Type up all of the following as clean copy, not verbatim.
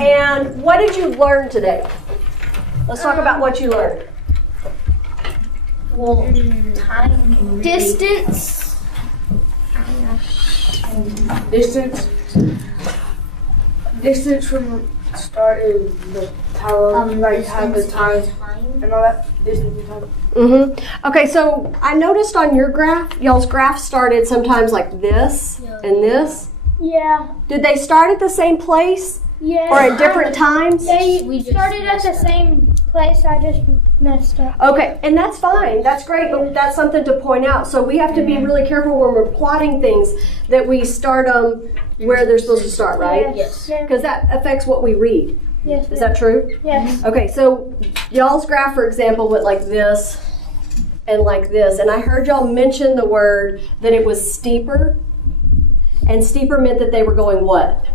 And what did you learn today? Let's talk about what you learned. Well, time, Distance. Distance from start is the tower, like have the time and all that. Distance and time. Okay, so I noticed on your graph, y'all's graph started sometimes like this and this. Yeah. Did they start at the same place Yeah. or at different times? They started at the same place. I just messed up. Okay, and that's fine. That's great, but that's something to point out. So we have to be really careful when we're plotting things that we start them where they're supposed to start, right? Yes. Because that affects what we read. Yes. Is that true? Yes. Okay, so y'all's graph, for example, went like this and like this. And I heard y'all mention the word that it was steeper. And steeper meant that they were going what?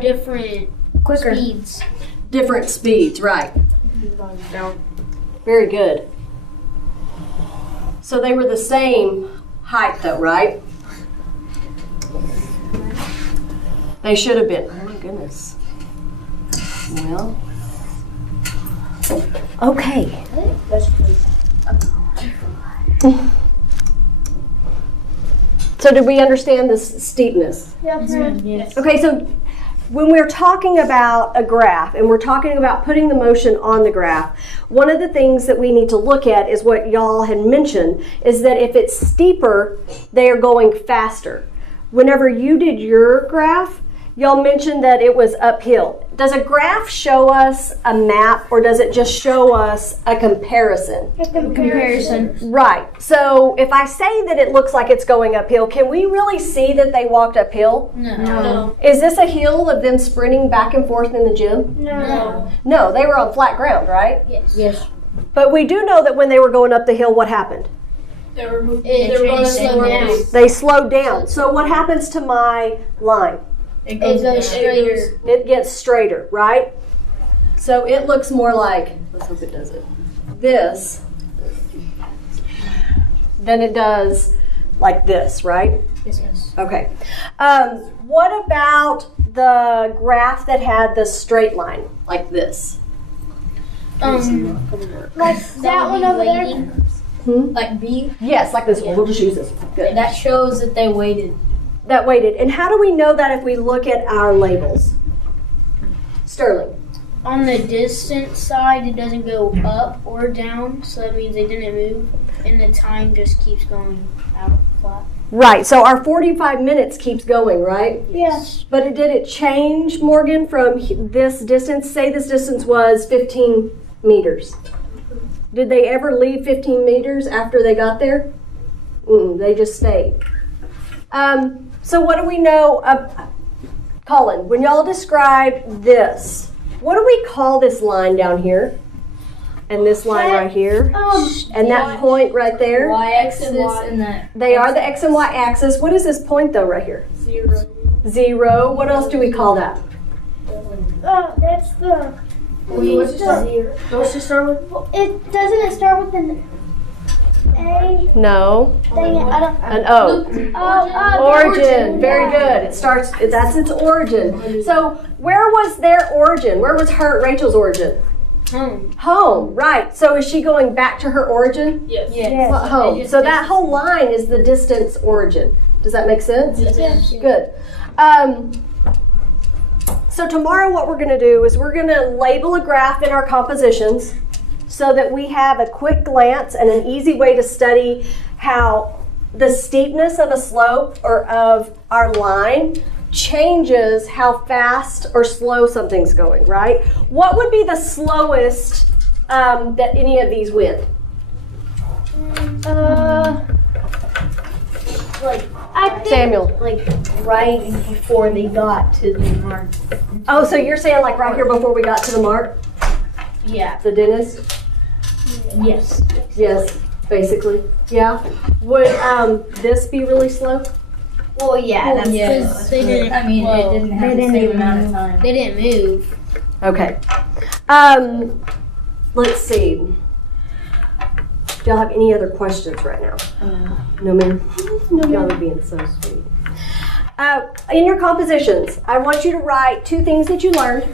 Different quicker. speeds. Different speeds, right. Down. Very good. So they were the same height though, right? They should have been. Oh my goodness. Well. Okay. That's true. So did we understand this steepness? Yes. Okay, so when we're talking about a graph and we're talking about putting the motion on the graph, one of the things that we need to look at is what y'all had mentioned, is that if it's steeper, they are going faster. Whenever you did your graph, y'all mentioned that it was uphill. Does a graph show us a map or does it just show us a comparison? A comparison. Right. So if I say that it looks like it's going uphill, can we really see that they walked uphill? No. Is this a hill of them sprinting back and forth in the gym? No. No, they were on flat ground, right? Yes. Yes. But we do know that when they were going up the hill, what happened? They were moving. It changed down. They slowed down. So what happens to my line? It It goes straighter. It gets straighter, right? So it looks more like, let's hope it does it, this, than it does like this, right? Yes. Okay. What about the graph that had the straight line, like this? Like that one over there. Like B, Yes, like this one. We'll just use this. Good. that shows that they waited. That weighted. And how do we know that if we look at our labels? Sterling. On the distance side, it doesn't go up or down, so that means they didn't move, and the time just keeps going out flat. Right, so our 45 minutes keeps going, right? Yes. But did it change, Morgan, from this distance? Say this distance was 15 meters. Did they ever leave 15 meters after they got there? They just stayed. So what do we know? Colin, when y'all describe this, what do we call this line down here? And this line right here? And that point right there? Y-axis and that. They are the X and Y axis. What is this point though right here? 0. 0. What else do we call that? That's the. What's it start with? It doesn't start with an A. No. Dang it, I don't. An O. Origin. Very good. It starts, that's its origin. So where was their origin? Where was Rachel's origin? Home. Home, right. So is she going back to her origin? Yes. Yes. What, home. So that whole line is the distance origin. Does that make sense? Yes. Good. So tomorrow what we're going to do is we're going to label a graph in our compositions so that we have a quick glance and an easy way to study how the steepness of a slope or of our line changes how fast or slow something's going, right? What would be the slowest that any of these went? I think. Samuel. Like right before they got to the mark. Oh, so you're saying like right here before we got to the mark? Yeah. The dentist? Yes. Yes, basically. Yeah. Would this be really slow? Well, yeah. That's Because they didn't. I mean, well, it didn't have the same amount of time. They didn't move. Okay. Let's see. Do y'all have any other questions right now? No, ma'am. Y'all are being so sweet. In your compositions, I want you to write 2 things that you learned